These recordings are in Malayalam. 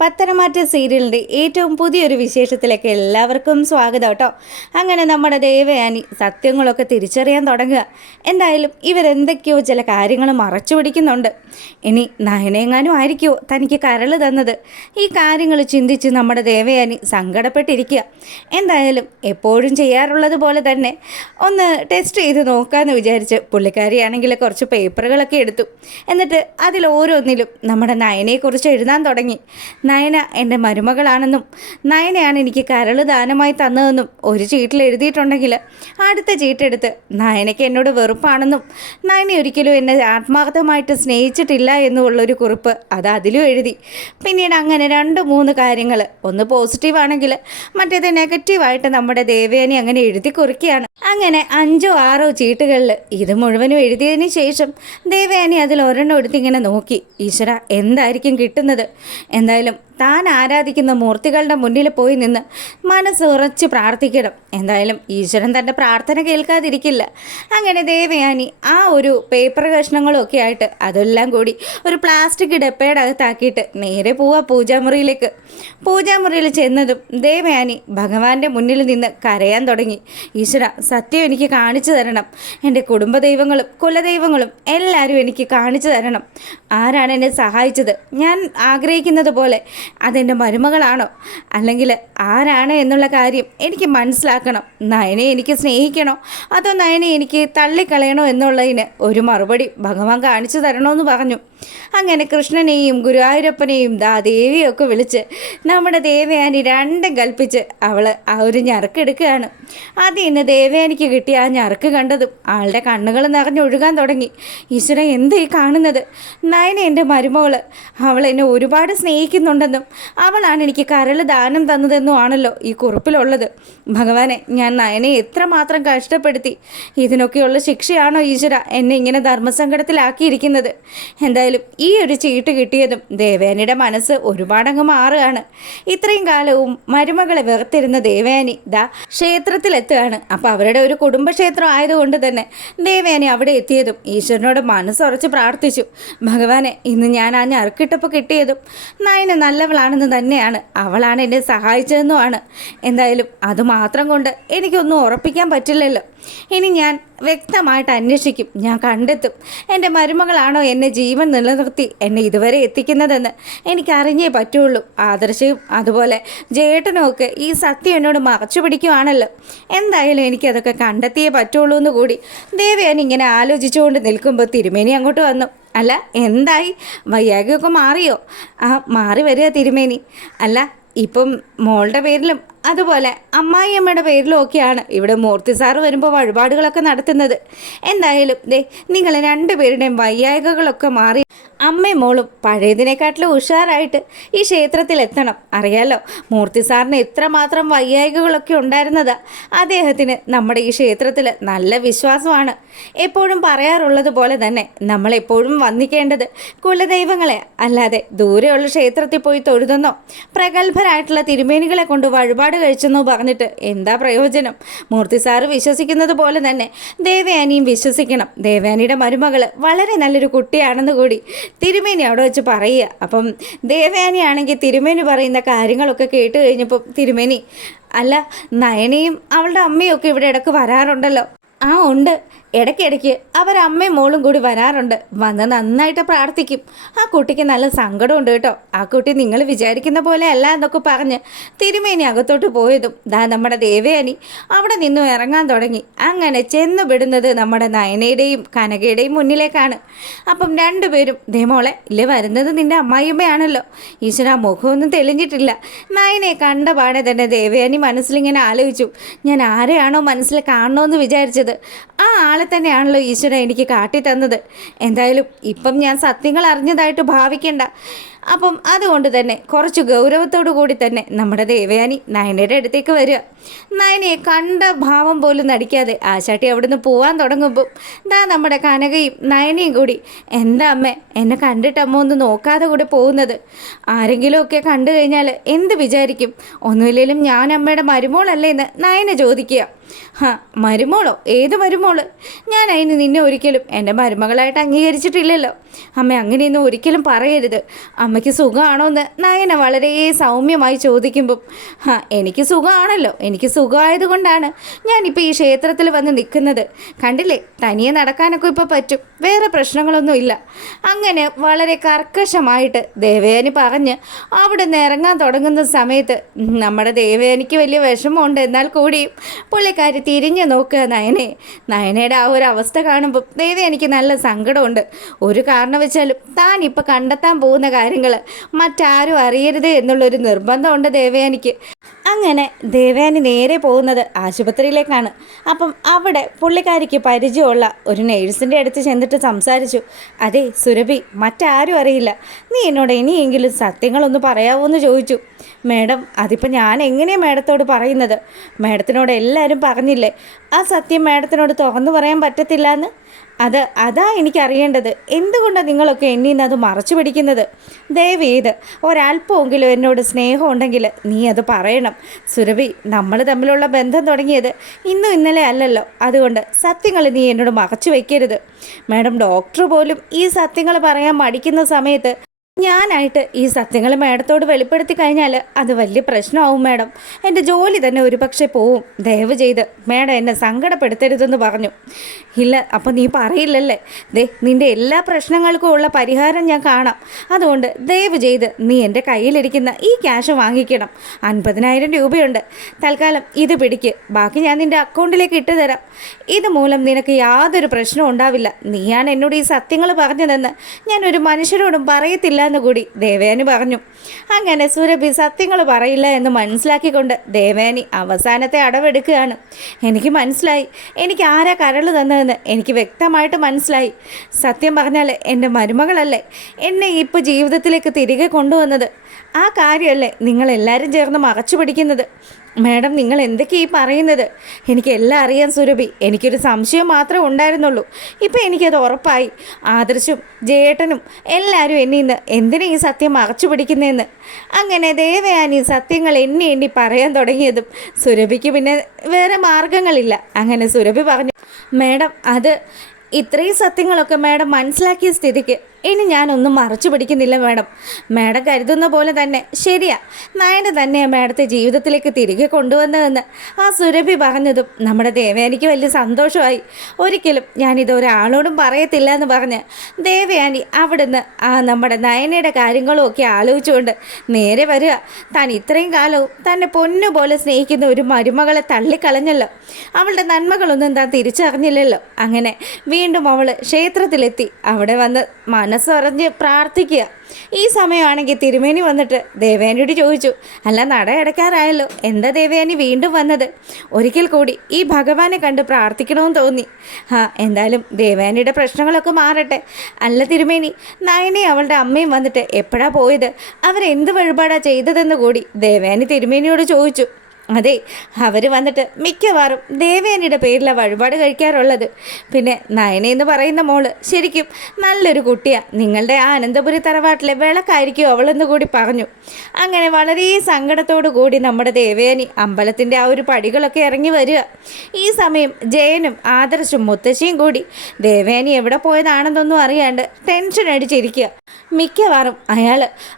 പത്തനംമാറ്റ സീരിയലിൻ്റെ ഏറ്റവും പുതിയൊരു വിശേഷത്തിലേക്ക് എല്ലാവർക്കും സ്വാഗതം കേട്ടോ. അങ്ങനെ നമ്മുടെ ദേവയാനി സത്യങ്ങളൊക്കെ തിരിച്ചറിയാൻ തുടങ്ങുക. എന്തായാലും ഇവരെന്തൊക്കെയോ ചില കാര്യങ്ങൾ മറച്ചു പിടിക്കുന്നുണ്ട്. ഇനി നയനെങ്ങാനും ആയിരിക്കുമോ തനിക്ക് കരൾ തന്നത്? ഈ കാര്യങ്ങൾ ചിന്തിച്ച് നമ്മുടെ ദേവയാനി സങ്കടപ്പെട്ടിരിക്കുക. എന്തായാലും എപ്പോഴും ചെയ്യാറുള്ളത് പോലെ തന്നെ ഒന്ന് ടെസ്റ്റ് ചെയ്ത് നോക്കാമെന്ന് വിചാരിച്ച് പുള്ളിക്കാരിയാണെങ്കിൽ കുറച്ച് പേപ്പറുകളൊക്കെ എടുത്തു. എന്നിട്ട് അതിൽ ഓരോന്നിലും നമ്മുടെ നയനെക്കുറിച്ച് എഴുതാൻ തുടങ്ങി. നയന എൻ്റെ മരുമകളാണെന്നും നയനയാണ് എനിക്ക് കരൾ ദാനമായി തന്നതെന്നും ഒരു ചീട്ടിൽ എഴുതിയിട്ടുണ്ടെങ്കിൽ അടുത്ത ചീട്ടെടുത്ത് നയനയ്ക്ക് എന്നോട് വെറുപ്പാണെന്നും നയന ഒരിക്കലും എന്നെ ആത്മാർത്ഥമായിട്ട് സ്നേഹിച്ചിട്ടില്ല എന്നുള്ളൊരു കുറിപ്പ് അത് അതിലും എഴുതി. പിന്നീട് അങ്ങനെ 2-3 കാര്യങ്ങൾ, ഒന്ന് പോസിറ്റീവാണെങ്കിൽ മറ്റേത് നെഗറ്റീവായിട്ട് നമ്മുടെ ദേവയാനി അങ്ങനെ എഴുതി കുറിക്കുകയാണ്. അങ്ങനെ 5-6 ചീട്ടുകളിൽ ഇത് മുഴുവനും എഴുതിയതിന് ശേഷം ദേവയാനി അതിൽ ഒരെണ്ണം എടുത്തിങ്ങനെ നോക്കി. ഈശ്വര, എന്തായിരിക്കും കിട്ടുന്നത്? എന്തായാലും താൻ ആരാധിക്കുന്ന മൂർത്തികളുടെ മുന്നിൽ പോയി നിന്ന് മനസ്സുറച്ച് പ്രാർത്ഥിക്കണം. എന്തായാലും ഈശ്വരൻ തൻ്റെ പ്രാർത്ഥന കേൾക്കാതിരിക്കില്ല. അങ്ങനെ ദേവയാനി ആ ഒരു പേപ്പർ കഷ്ണങ്ങളൊക്കെ ആയിട്ട് അതെല്ലാം കൂടി ഒരു പ്ലാസ്റ്റിക് ഡപ്പയുടെ അകത്താക്കിയിട്ട് നേരെ പോവുക പൂജാമുറിയിലേക്ക്. പൂജാമുറിയിൽ ചെന്നതും ദേവയാനി ഭഗവാന്റെ മുന്നിൽ നിന്ന് കരയാൻ തുടങ്ങി. ഈശ്വര, സത്യം എനിക്ക് കാണിച്ചു തരണം. എൻ്റെ കുടുംബദൈവങ്ങളും കുലദൈവങ്ങളും എല്ലാവരും എനിക്ക് കാണിച്ചു തരണം. ആരാണ് എന്നെ സഹായിച്ചത്? ഞാൻ ആഗ്രഹിക്കുന്നത് പോലെ അതെൻ്റെ മരുമകളാണോ അല്ലെങ്കിൽ ആരാണ് എന്നുള്ള കാര്യം എനിക്ക് മനസ്സിലാക്കണം. നയനെ എനിക്ക് സ്നേഹിക്കണോ അതോ നയനെ എനിക്ക് തള്ളിക്കളയണോ എന്നുള്ളതിന് ഒരു മറുപടി ഭഗവാൻ കാണിച്ചു തരണമെന്ന് പറഞ്ഞു. അങ്ങനെ കൃഷ്ണനെയും ഗുരുവായൂരപ്പനെയും ദേവിയൊക്കെ വിളിച്ച് നമ്മുടെ ദേവയാനി രണ്ടും കൽപ്പിച്ച് അവൾ ആ ഒരു ഞറുക്കെടുക്കുകയാണ്. ആദ്യം ഇന്ന് ദേവയാനിക്ക് കിട്ടിയ ആ ഞറുക്ക് കണ്ടതും ആളുടെ കണ്ണുകൾ നിറഞ്ഞൊഴുകാൻ തുടങ്ങി. ഈശ്വര, എന്താ ഈ കാണുന്നത്? നയന എൻ്റെ മരുമകള്, അവൾ എന്നെ ഒരുപാട് സ്നേഹിക്കുന്നുണ്ടെന്നും അവളാണ് എനിക്ക് കരൾ ദാനം തന്നതെന്നും ആണല്ലോ ഈ കുറിപ്പിലുള്ളത്. ഭഗവാനെ, ഞാൻ നയനെ എത്രമാത്രം കഷ്ടപ്പെടുത്തി. ഇതിനൊക്കെയുള്ള ശിക്ഷയാണോ ഈശ്വര എന്നെ ഇങ്ങനെ ധർമ്മസങ്കടത്തിലാക്കിയിരിക്കുന്നത്? എന്തായാലും ഈ ഒരു ചീട്ട് കിട്ടിയതും ദേവയാനിയുടെ മനസ്സ് ഒരുപാടങ്ങ് മാറുകയാണ്. ഇത്രയും കാലവും മരുമകളെ വെറുത്തിരുന്ന ദേവയാനി ക്ഷേത്രത്തിലെത്തുകയാണ്. അപ്പോൾ അവരുടെ ഒരു കുടുംബക്ഷേത്രം ആയതുകൊണ്ട് തന്നെ ദേവയാനി അവിടെ എത്തിയതും ഈശ്വരനോട് മനസ്സുറച്ച് പ്രാർത്ഥിച്ചു. ഭഗവാനെ, ഇന്ന് ഞാൻ ആ ഞറുക്കിട്ടപ്പോൾ കിട്ടിയതും നയന നല്ലവളാണെന്ന് തന്നെയാണ്, അവളാണ് എന്നെ സഹായിച്ചതെന്നുമാണ്. എന്തായാലും അതുമാത്രം കൊണ്ട് എനിക്കൊന്നും ഉറപ്പിക്കാൻ പറ്റില്ലല്ലോ. ഇനി ഞാൻ വ്യക്തമായിട്ട് അന്വേഷിക്കും, ഞാൻ കണ്ടെത്തും എൻ്റെ മരുമകളാണോ എന്നെ ജീവൻ നിലനിർത്തി എന്നെ ഇതുവരെ എത്തിക്കുന്നതെന്ന് എനിക്കറിഞ്ഞേ പറ്റുള്ളൂ. ആദർശവും അതുപോലെ ജേട്ടനും ഒക്കെ ഈ സത്യം എന്നോട് മറച്ചു പിടിക്കുവാണല്ലോ. എന്തായാലും എനിക്കതൊക്കെ കണ്ടെത്തിയേ പറ്റുള്ളൂ എന്ന് കൂടി ദേവയാനി ഇങ്ങനെ ആലോചിച്ചുകൊണ്ട് നിൽക്കുമ്പോൾ തിരുമേനി അങ്ങോട്ട് വന്നു. അല്ല, എന്തായി? വയ്യാകയൊക്കെ മാറിയോ? മാറി വരിക തിരുമേനി. അല്ല, ഇപ്പം മോളുടെ പേരിലും അതുപോലെ അമ്മായിയമ്മയുടെ പേരിലും ഒക്കെയാണ് ഇവിടെ മൂർത്തി സാറ് വരുമ്പോൾ വഴിപാടുകളൊക്കെ നടത്തുന്നത്. എന്തായാലും നിങ്ങൾ 2 പേരുടെയും വയ്യായ്കകളൊക്കെ മാറി അമ്മയും മോളും പഴയതിനെക്കാട്ടിലും ഉഷാറായിട്ട് ഈ ക്ഷേത്രത്തിൽ എത്തണം. അറിയാലോ, മൂർത്തി സാറിന് എത്രമാത്രം വയ്യായ്കകളൊക്കെ ഉണ്ടായിരുന്നതാ. അദ്ദേഹത്തിന് നമ്മുടെ ഈ ക്ഷേത്രത്തിൽ നല്ല വിശ്വാസമാണ്. എപ്പോഴും പറയാറുള്ളത് പോലെ തന്നെ നമ്മളെപ്പോഴും വന്ദിക്കേണ്ടത് കുലദൈവങ്ങളെ, അല്ലാതെ ദൂരെയുള്ള ക്ഷേത്രത്തിൽ പോയി തൊഴുതെന്നോ പ്രഗത്ഭരായിട്ടുള്ള തിരുമേനികളെ കൊണ്ട് വഴിപാട് കഴിച്ചെന്നോ പറഞ്ഞിട്ട് എന്താ പ്രയോജനം? മൂർത്തി സാറ് വിശ്വസിക്കുന്നത് പോലെ തന്നെ ദേവയാനിയും വിശ്വസിക്കണം. ദേവയാനിയുടെ മരുമകൾ വളരെ നല്ലൊരു കുട്ടിയാണെന്ന് കൂടി തിരുമേനി അവിടെ വെച്ച് പറയുക. അപ്പം ദേവയാനി ആണെങ്കിൽ തിരുമേനി പറയുന്ന കാര്യങ്ങളൊക്കെ കേട്ട് കഴിഞ്ഞപ്പോൾ തിരുമേനി, അല്ല, നയനയും അവളുടെ അമ്മയും ഒക്കെ ഇവിടെ ഇടയ്ക്ക് വരാറുണ്ടല്ലോ? ഉണ്ട്, ഇടയ്ക്കിടയ്ക്ക് അവരമ്മയും മോളും കൂടി വരാറുണ്ട്. വന്ന് നന്നായിട്ട് പ്രാർത്ഥിക്കും. ആ കുട്ടിക്ക് നല്ല സങ്കടമുണ്ട് കേട്ടോ. ആ കുട്ടി നിങ്ങൾ വിചാരിക്കുന്ന പോലെ അല്ല എന്നൊക്കെ പറഞ്ഞ് തിരുമേനി അകത്തോട്ട് പോയതും നമ്മുടെ ദേവയാനി അവിടെ നിന്നും ഇറങ്ങാൻ തുടങ്ങി. അങ്ങനെ ചെന്ന് വിടുന്നത് നമ്മുടെ നയനയുടെയും കനകയുടെയും മുന്നിലേക്കാണ്. അപ്പം 2 പേരും, മോളെ, ഇല്ലേ വരുന്നത് നിൻ്റെ അമ്മായിയമ്മയാണല്ലോ. ഈശ്വര, മുഖമൊന്നും തെളിഞ്ഞിട്ടില്ല. നയനെ കണ്ട പാടെ തന്നെ ദേവയാനി മനസ്സിലിങ്ങനെ ആലോചിച്ചു, ഞാൻ ആരെയാണോ മനസ്സിൽ കാണണമെന്ന് വിചാരിച്ചത് ആ ആളെ തന്നെയാണല്ലോ ഈശ്വര എനിക്ക് കാട്ടിത്തന്നത്. എന്തായാലും ഇപ്പം ഞാൻ സത്യങ്ങൾ അറിഞ്ഞതായിട്ട് ഭാവിക്കേണ്ട. അപ്പം അതുകൊണ്ട് തന്നെ കുറച്ച് ഗൗരവത്തോടു കൂടി തന്നെ നമ്മുടെ ദേവയാനി നയനയുടെ അടുത്തേക്ക് വരിക. നയനയെ കണ്ട ഭാവം പോലും നടിക്കാതെ ആശാട്ടി അവിടുന്ന് പോവാൻ തുടങ്ങുമ്പം നമ്മുടെ കനകയും നയനയും കൂടി, എന്താ അമ്മേ എന്നെ കണ്ടിട്ടമ്മ ഒന്ന് നോക്കാതെ കൂടെ പോകുന്നത്? ആരെങ്കിലുമൊക്കെ കണ്ടു കഴിഞ്ഞാൽ എന്ത് വിചാരിക്കും? ഒന്നുമില്ലെങ്കിലും ഞാൻ അമ്മയുടെ മരുമോളല്ലേ എന്ന് നയന ചോദിക്കുക. മരുമോളോ? ഏത് മരുമോള്? ഞാൻ നിന്നെ ഒരിക്കലും എൻ്റെ മരുമകളായിട്ട് അംഗീകരിച്ചിട്ടില്ലല്ലോ. അമ്മ അങ്ങനെയൊന്നും ഒരിക്കലും പറയരുത്. അമ്മയ്ക്ക് സുഖമാണോ എന്ന് നയന വളരെ സൗമ്യമായി ചോദിക്കുമ്പം എനിക്ക് സുഖമാണല്ലോ, എനിക്ക് സുഖമായതുകൊണ്ടാണ് ഞാനിപ്പോൾ ഈ ക്ഷേത്രത്തിൽ വന്ന് നിൽക്കുന്നത്. കണ്ടില്ലേ, തനിയെ നടക്കാനൊക്കെ ഇപ്പോൾ പറ്റും, വേറെ പ്രശ്നങ്ങളൊന്നുമില്ല. അങ്ങനെ വളരെ കർക്കശമായിട്ട് ദേവയാനി പറഞ്ഞ് അവിടെ നിന്ന് ഇറങ്ങാൻ തുടങ്ങുന്ന സമയത്ത് നമ്മുടെ ദേവയാനിക്ക് വലിയ വിഷമമുണ്ട്. എന്നാൽ കൂടിയും പുള്ളിക്കാരി തിരിഞ്ഞ് നോക്കുക നയനയുടെ ആ ഒരു അവസ്ഥ കാണുമ്പോൾ ദേവയാനിക്ക് നല്ല സങ്കടമുണ്ട്. ഒരു കാരണവശാലും താൻ ഇപ്പം കണ്ടെത്താൻ പോകുന്ന കാര്യങ്ങൾ മറ്റാരും അറിയരുത് എന്നുള്ളൊരു നിർബന്ധമുണ്ട് ദേവയാനിക്ക്. അങ്ങനെ ദേവയാനി നേരെ പോകുന്നത് ആശുപത്രിയിലേക്കാണ്. അപ്പം അവിടെ പുള്ളിക്കാരിക്ക് പരിചയമുള്ള ഒരു നേഴ്സിൻ്റെ അടുത്ത് ചെന്നിട്ട് സംസാരിച്ചു. അതെ സുരഭി, മറ്റാരും അറിയില്ല, നീ എന്നോട് ഇനിയെങ്കിലും സത്യങ്ങളൊന്ന് പറയാമോ എന്ന് ചോദിച്ചു. മേഡം, അതിപ്പോൾ ഞാൻ എങ്ങനെയാണ് മേഡത്തോട് പറയുന്നത്? മേഡത്തിനോട് എല്ലാവരും പറഞ്ഞില്ലേ ആ സത്യം മേഡത്തിനോട് തുറന്നു പറയാൻ പറ്റത്തില്ല എന്ന്? അതാ എനിക്കറിയേണ്ടത്. എന്തുകൊണ്ടാണ് നിങ്ങളൊക്കെ എന്നിൽ നിന്ന് അത് മറച്ചു പിടിക്കുന്നത്? ദയവേത് ഒരല്പമെങ്കിലും എന്നോട് സ്നേഹം ഉണ്ടെങ്കിൽ നീ അത് പറയണം. സുരഭി, നമ്മൾ തമ്മിലുള്ള ബന്ധം തുടങ്ങിയത് ഇന്നും ഇന്നലെ അല്ലല്ലോ. അതുകൊണ്ട് സത്യങ്ങൾ നീ എന്നോട് മറച്ചു വയ്ക്കരുത്. മാഡം, ഡോക്ടർ പോലും ഈ സത്യങ്ങൾ പറയാൻ മടിക്കുന്ന സമയത്ത് ഞാനായിട്ട് ഈ സത്യങ്ങൾ മാഡത്തോട് വെളിപ്പെടുത്തി കഴിഞ്ഞാൽ അത് വലിയ പ്രശ്നമാവും മാഡം. എൻ്റെ ജോലി തന്നെ ഒരുപക്ഷെ പോവും. ദയവ് ചെയ്ത് മാഡം എന്നെ സങ്കടപ്പെടുത്തരുതെന്ന് പറഞ്ഞു. ഇല്ല, അപ്പോൾ നീ പറയില്ലല്ലേ? നിൻ്റെ എല്ലാ പ്രശ്നങ്ങൾക്കും ഉള്ള പരിഹാരം ഞാൻ കാണാം. അതുകൊണ്ട് ദയവ് ചെയ്ത് നീ എൻ്റെ കയ്യിലിരിക്കുന്ന ഈ ക്യാഷ് വാങ്ങിക്കണം. 50,000 രൂപയുണ്ട്. തൽക്കാലം ഇത് പിടിക്ക്, ബാക്കി ഞാൻ നിൻ്റെ അക്കൗണ്ടിലേക്ക് ഇട്ട് തരാം. ഇതുമൂലം നിനക്ക് യാതൊരു പ്രശ്നവും ഉണ്ടാവില്ല. നീയാണ് എന്നോട് ഈ സത്യങ്ങൾ പറഞ്ഞതെന്ന് ഞാൻ ഒരു മനുഷ്യരോടും പറയത്തില്ല എന്ന് കൂടി ദേവയാനി പറഞ്ഞു. അങ്ങനെ സുരഭി സത്യങ്ങൾ പറയില്ല എന്ന് മനസ്സിലാക്കിക്കൊണ്ട് ദേവയാനി അവസാനത്തെ അടവെടുക്കുകയാണ്. എനിക്ക് മനസ്സിലായി, എനിക്ക് ആരാ കരൾ തന്നതെന്ന് എനിക്ക് വ്യക്തമായിട്ട് മനസ്സിലായി. സത്യം പറഞ്ഞാൽ എൻ്റെ മരുമകളല്ലേ എന്നെ ഇപ്പോൾ ജീവിതത്തിലേക്ക് തിരികെ കൊണ്ടുവന്നത്. ആ കാര്യമല്ലേ നിങ്ങളെല്ലാവരും ചേർന്ന് മറച്ചു പിടിക്കുന്നത്? മാഡം, നിങ്ങൾ എന്തൊക്കെയാ ഈ പറയുന്നത്? എനിക്കെല്ലാം അറിയാം സുരഭി. എനിക്കൊരു സംശയം മാത്രമേ ഉണ്ടായിരുന്നുള്ളൂ. ഇപ്പം എനിക്കത് ഉറപ്പായി. ആദർശും ജയേട്ടനും എല്ലാവരും എന്നിൽ നിന്ന് എന്തിനാ ഈ സത്യം മറച്ചു പിടിക്കുന്നതെന്ന്. അങ്ങനെ ദേവയാനി സത്യങ്ങൾ എണ്ണി പറയാൻ തുടങ്ങിയതും സുരഭിക്ക് പിന്നെ വേറെ മാർഗങ്ങളില്ല. അങ്ങനെ സുരഭി പറഞ്ഞു, മാഡം, ഇത്രയും സത്യങ്ങളൊക്കെ മാഡം മനസ്സിലാക്കിയ സ്ഥിതിക്ക് ഇനി ഞാനൊന്നും മറച്ചു പിടിക്കുന്നില്ല മാഡം. മാഡം കരുതുന്ന പോലെ തന്നെ ശരിയാ, നയന തന്നെയാണ് മാഡത്തെ ജീവിതത്തിലേക്ക് തിരികെ കൊണ്ടുവന്നതെന്ന് ആ സുരഭി പറഞ്ഞതും നമ്മുടെ ദേവയാനിക്ക് വലിയ സന്തോഷമായി. ഒരിക്കലും ഞാനിത് ഒരാളോടും പറയത്തില്ല എന്ന് പറഞ്ഞ് ദേവയാനി അവിടുന്ന് നമ്മുടെ നയനയുടെ കാര്യങ്ങളും ഒക്കെ ആലോചിച്ചുകൊണ്ട് നേരെ വരിക. താൻ ഇത്രയും കാലവും തന്നെ പൊന്നുപോലെ സ്നേഹിക്കുന്ന ഒരു മരുമകളെ തള്ളിക്കളഞ്ഞല്ലോ. അവളുടെ നന്മകളൊന്നും താൻ തിരിച്ചറിഞ്ഞില്ലല്ലോ. അങ്ങനെ വീണ്ടും അവൾ ക്ഷേത്രത്തിലെത്തി അവിടെ വന്ന് മനസ്സറിഞ്ഞ് പ്രാർത്ഥിക്കുക. ഈ സമയമാണെങ്കിൽ തിരുമേനി വന്നിട്ട് ദേവയാനിയോട് ചോദിച്ചു, അല്ല നട അടയ്ക്കാറായല്ലോ, എന്താ ദേവയാനി വീണ്ടും വന്നത്? ഒരിക്കൽ കൂടി ഈ ഭഗവാനെ കണ്ട് പ്രാർത്ഥിക്കണമെന്ന് തോന്നി. എന്തായാലും ദേവയാനിയുടെ പ്രശ്നങ്ങളൊക്കെ മാറട്ടെ. അല്ല തിരുമേനി, നയനയും അവളുടെ അമ്മയും വന്നിട്ട് എപ്പോഴാണ് പോയത്? അവരെന്ത് വഴിപാടാണ് ചെയ്തതെന്ന് കൂടി ദേവയാനി തിരുമേനിയോട് ചോദിച്ചു. അതെ, അവർ വന്നിട്ട് മിക്കവാറും ദേവയാനിയുടെ പേരിലാണ് വഴിപാട് കഴിക്കാറുള്ളത്. പിന്നെ നയനയെന്ന് പറയുന്ന മോള് ശരിക്കും നല്ലൊരു കുട്ടിയാണ്. നിങ്ങളുടെ ആ അനന്തപുരി തറവാട്ടിലെ വിളക്കായിരിക്കും അവളെന്ന് കൂടി പറഞ്ഞു. അങ്ങനെ വളരെ സങ്കടത്തോടു കൂടി നമ്മുടെ ദേവയാനി അമ്പലത്തിൻ്റെ ആ ഒരു പടികളൊക്കെ ഇറങ്ങി വരിക. ഈ സമയം ജയനും ആദർശും മുത്തശ്ശിയും കൂടി ദേവയാനി എവിടെ പോയതാണെന്നൊന്നും അറിയാണ്ട് ടെൻഷൻ അടിച്ചിരിക്കുക. മിക്കവാറും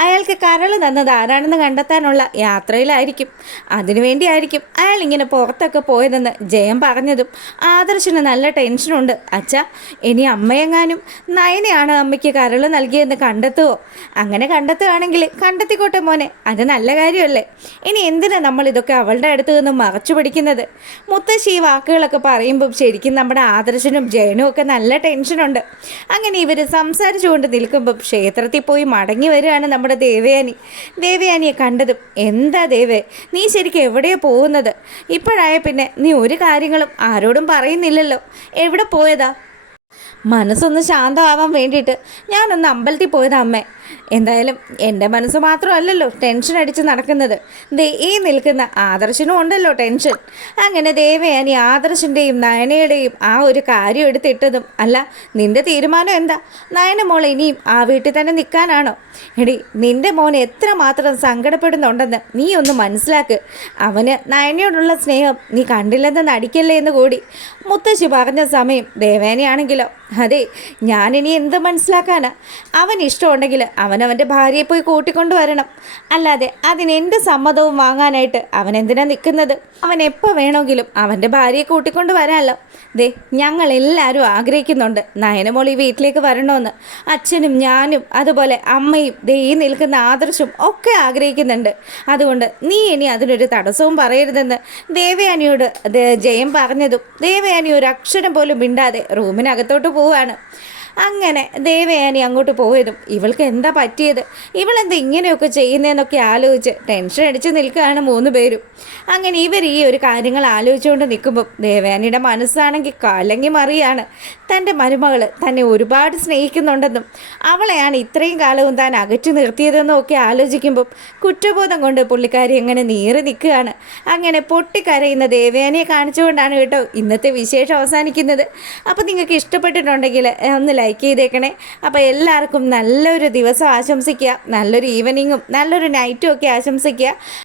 അയാൾക്ക് കരൾ തന്നത് ആരാണെന്ന് കണ്ടെത്താനുള്ള യാത്രയിലായിരിക്കും. അതിനുവേണ്ടിയായിരിക്കും അയാൾ ഇങ്ങനെ പുറത്തൊക്കെ പോയതെന്ന് ജയം പറഞ്ഞതും ആദർശിന് നല്ല ടെൻഷനുണ്ട്. അച്ഛാ, ഇനി അമ്മയെങ്ങാനും നയനെയാണ് അമ്മയ്ക്ക് കരൾ നൽകിയെന്ന് കണ്ടെത്തുമോ? അങ്ങനെ കണ്ടെത്തുകയാണെങ്കിൽ കണ്ടെത്തിക്കോട്ടെ മോനെ, അത് നല്ല കാര്യമല്ലേ. ഇനി എന്തിനാണ് നമ്മൾ ഇതൊക്കെ അവളുടെ അടുത്ത് നിന്ന് മറച്ചു പിടിക്കുന്നത്? മുത്തശ്ശി ഈ വാക്കുകളൊക്കെ പറയുമ്പം ശരിക്കും നമ്മുടെ ആദർശനും ജയനും ഒക്കെ നല്ല ടെൻഷനുണ്ട്. അങ്ങനെ ഇവർ സംസാരിച്ചുകൊണ്ട് നിൽക്കുമ്പം ക്ഷേത്രത്തിൽ പോയി മടങ്ങി വരികയാണ് നമ്മുടെ ദേവയാനിയെ കണ്ടതും, എന്താ ദേവേ, നീ ശരിക്കും എവിടെയാണ് പോകുന്നത്? ഇപ്പോഴായ പിന്നെ നീ ഒരു കാര്യങ്ങളും ആരോടും പറയുന്നില്ലല്ലോ. എവിടെ പോയതാ? മനസ്സൊന്ന് ശാന്തമാവാൻ വേണ്ടിയിട്ട് ഞാനൊന്ന് അമ്പലത്തിൽ പോയതാ അമ്മേ. എന്തായാലും എൻ്റെ മനസ്സ് മാത്രമല്ലല്ലോ ടെൻഷൻ അടിച്ച് നടക്കുന്നത്, ഈ നിൽക്കുന്ന ആദർശനും ഉണ്ടല്ലോ ടെൻഷൻ. അങ്ങനെ ദേവയാനി ആദർശിൻ്റെയും നയനയുടെയും ആ ഒരു കാര്യം എടുത്തിട്ടതും, അല്ല നിൻ്റെ തീരുമാനം എന്താ? നയന മോൾ ഇനിയും ആ വീട്ടിൽ തന്നെ നിൽക്കാനാണോ? എടി, നിൻ്റെ മോൻ എത്രമാത്രം സങ്കടപ്പെടുന്നുണ്ടെന്ന് നീ ഒന്ന് മനസ്സിലാക്ക്. അവന് നയനയോടുള്ള സ്നേഹം നീ കണ്ടില്ലെന്ന് നടിക്കല്ലേ എന്ന് കൂടി മുത്തശ്ശി പറഞ്ഞ സമയം ദേവയാനിയാണെങ്കിലോ അതെ, ഞാനിനി എന്ത് മനസ്സിലാക്കാനാ? അവൻ ഇഷ്ടമുണ്ടെങ്കിൽ അവനവൻ്റെ ഭാര്യയെ പോയി കൂട്ടിക്കൊണ്ട് വരണം. അല്ലാതെ അതിനെൻ്റെ സമ്മതവും വാങ്ങാനായിട്ട് അവൻ എന്തിനാ നിൽക്കുന്നത്? അവൻ എപ്പോൾ വേണമെങ്കിലും അവൻ്റെ ഭാര്യയെ കൂട്ടിക്കൊണ്ട് വരാമല്ലോ. ദേ, ഞങ്ങളെല്ലാവരും ആഗ്രഹിക്കുന്നുണ്ട് നയനമോൾ ഈ വീട്ടിലേക്ക് വരണമെന്ന്. അച്ഛനും ഞാനും അതുപോലെ അമ്മയും ദേ ഈ നിൽക്കുന്ന ആദർശും ഒക്കെ ആഗ്രഹിക്കുന്നുണ്ട്. അതുകൊണ്ട് നീ ഇനി അതിനൊരു തടസ്സവും പറയരുതെന്ന് ദേവയാനിയോട് ജയം പറഞ്ഞതും ദേവയാനി ഒരു അക്ഷരം പോലും മിണ്ടാതെ റൂമിനകത്തോട്ട് പോവാണ്. അങ്ങനെ ദേവയാനി അങ്ങോട്ട് പോയതും ഇവൾക്ക് എന്താ പറ്റിയത്, ഇവളെന്താ ഇങ്ങനെയൊക്കെ ചെയ്യുന്നതെന്നൊക്കെ ആലോചിച്ച് ടെൻഷൻ അടിച്ച് നിൽക്കുകയാണ് 3 പേരും. അങ്ങനെ ഇവർ ഈ ഒരു കാര്യങ്ങൾ ആലോചിച്ചുകൊണ്ട് നിൽക്കുമ്പം ദേവയാനിയുടെ മനസ്സാണെങ്കിൽ കലങ്ങി മറിയാണ്. തൻ്റെ മരുമകൾ തന്നെ ഒരുപാട് സ്നേഹിക്കുന്നുണ്ടെന്നും അവളെയാണ് ഇത്രയും കാലവും താൻ അകറ്റി നിർത്തിയതെന്നും ഒക്കെ ആലോചിക്കുമ്പം കുറ്റബോധം കൊണ്ട് പുള്ളിക്കാരി അങ്ങനെ നീറി നിൽക്കുകയാണ്. അങ്ങനെ പൊട്ടിക്കരയുന്ന ദേവയാനിയെ കാണിച്ചുകൊണ്ടാണ് കേട്ടോ ഇന്നത്തെ വിശേഷം അവസാനിക്കുന്നത്. അപ്പോൾ നിങ്ങൾക്ക് ഇഷ്ടപ്പെട്ടിട്ടുണ്ടെങ്കിൽ ഒന്ന് ലൈക്ക് ചെയ്തേക്കണേ. അപ്പോൾ എല്ലാവർക്കും നല്ലൊരു ദിവസം ആശംസിക്കുക, നല്ലൊരു ഈവനിങ്ങും നല്ലൊരു നൈറ്റും ഒക്കെ ആശംസിക്കുക.